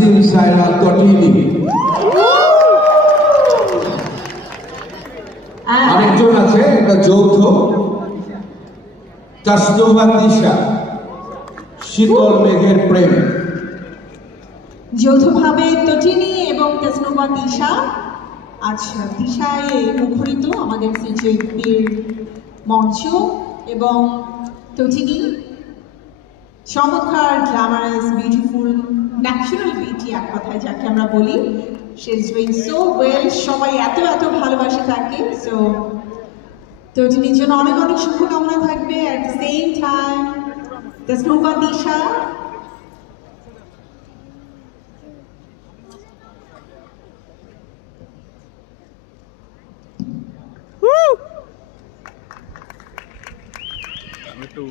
Saira Totini আরেকজন আছে এটা যৌথ তাসনুভা তিশা শীতল মেঘের প্রেম যৌথভাবে তটিনী এবং তাসনুভা তিশা আচ্ছা তিশায় মুখরিত আমাদের সিজেপির মঞ্চ এবং তটিনী চমৎকার গ্ল্যামারাস বিউটিফুল ন্যাচারাল বিউটি এক কথায় যাকে আমরা বলি she is doing so well সবাই এত এত ভালোবাসে তাকে সো তটিনীর জন্য অনেক অনেক শুভকামনা থাকবে at the same time Tasnuva Tisha একটু